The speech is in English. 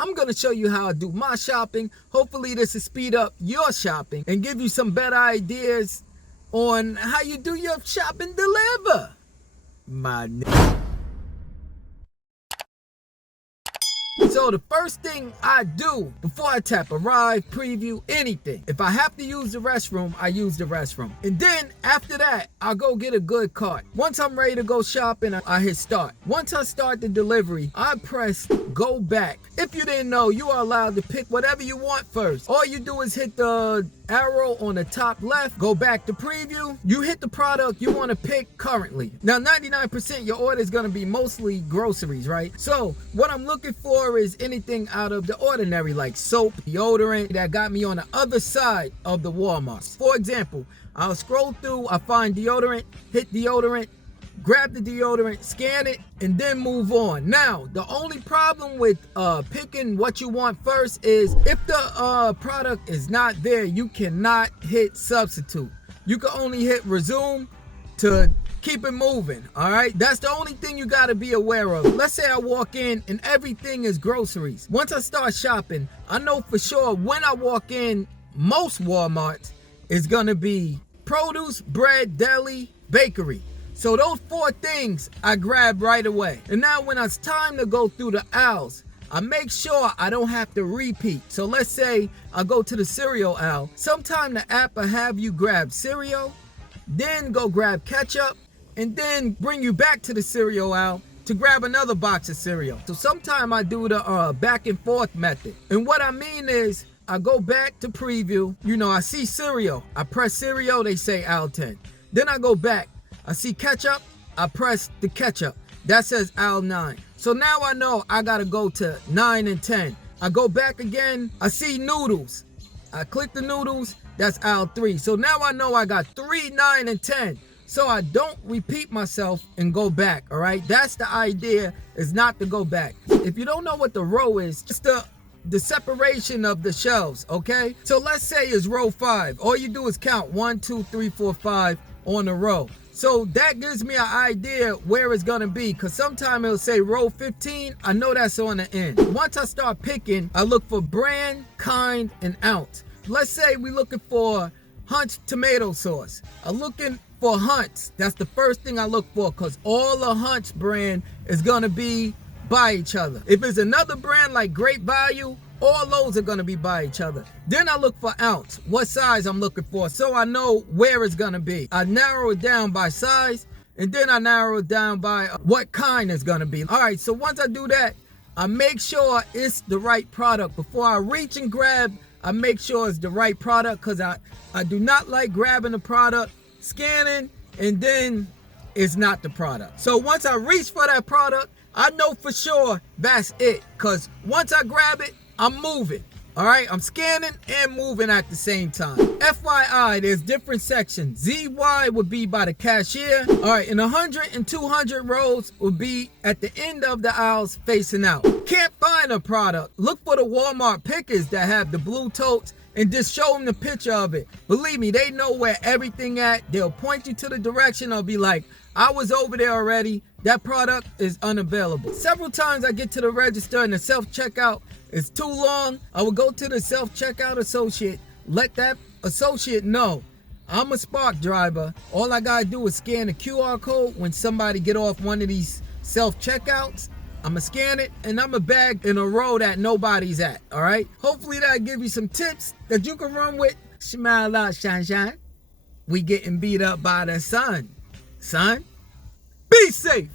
I'm going to show you how I do my shopping. Hopefully this will speed up your shopping and give you some better ideas on how you do your shopping deliver. My nigga. So the first thing I do before I tap arrive, preview, anything, if I have to use the restroom, I use the restroom. And then after that, I'll go get a good cart. Once I'm ready to go shopping, I hit start. Once I start the delivery, I press go back. If you didn't know, you are allowed to pick whatever you want first. All you do is hit the arrow on the top left, go back to preview. You hit the product you want to pick currently. Now 99% your order is going to be mostly groceries, right? So what I'm looking for is anything out of the ordinary, like soap, deodorant, that got me on the other side of the Walmart. For example, I'll scroll through, I find deodorant, hit deodorant, grab the deodorant, scan it, and then move on. Now, the only problem with picking what you want first is if the product is not there, you cannot hit substitute. You can only hit resume to keep it moving, all right? That's the only thing you got to be aware of. Let's say I walk in and everything is groceries. Once I start shopping, I know for sure when I walk in, most Walmarts is going to be produce, bread, deli, bakery. So those 4 things I grab right away. And now when it's time to go through the aisles, I make sure I don't have to repeat. So let's say I go to the cereal aisle. Sometime the app will have you grab cereal, then go grab ketchup, and then bring you back to the cereal aisle to grab another box of cereal. So sometime I do the back and forth method. And what I mean is I go back to preview. You know, I see cereal. I press cereal, they say aisle 10. Then I go back. I see ketchup, I press the ketchup. That says aisle 9. So now I know I gotta go to 9 and 10. I go back again, I see noodles. I click the noodles, that's aisle 3. So now I know I got 3, 9, and 10. So I don't repeat myself and go back, all right? That's the idea, is not to go back. If you don't know what the row is, it's the separation of the shelves, okay? So let's say it's row 5. All you do is count 1, 2, 3, 4, 5 on the row. So that gives me an idea where it's gonna be, because sometimes it'll say row 15. I know that's on the end. Once I start picking, I look for brand, kind, and ounce. Let's say we're looking for Hunt's tomato sauce. I'm looking for Hunt's. That's the first thing I look for, because all the Hunt's brand is gonna be by each other. If it's another brand like Great Value, all those are gonna be by each other. Then I look for ounce, what size I'm looking for, so I know where it's gonna be. I narrow it down by size, and then I narrow it down by what kind it's gonna be. All right, so once I do that, I make sure it's the right product. Before I reach and grab, I make sure it's the right product, because I do not like grabbing the product, scanning, and then it's not the product. So once I reach for that product, I know for sure that's it, because once I grab it, I'm moving. All right, I'm scanning and moving at the same time. FYI, there's different sections. ZY would be by the cashier. All right, and 100 and 200 rows will be at the end of the aisles facing out. Can't find a product? Look for the Walmart pickers that have the blue totes and just show them the picture of it. Believe me, they know where everything at. They'll point you to the direction or be like, I was over there already. That product is unavailable. Several times I get to the register and the self-checkout is too long. I will go to the self-checkout associate, let that associate know I'm a Spark driver. All I gotta do is scan the QR code when somebody get off one of these self-checkouts. I'ma scan it and I'ma bag in a row that nobody's at, all right? Hopefully that'll give you some tips that you can run with. Smile out, shine, shine. We getting beat up by the sun. Son, be safe.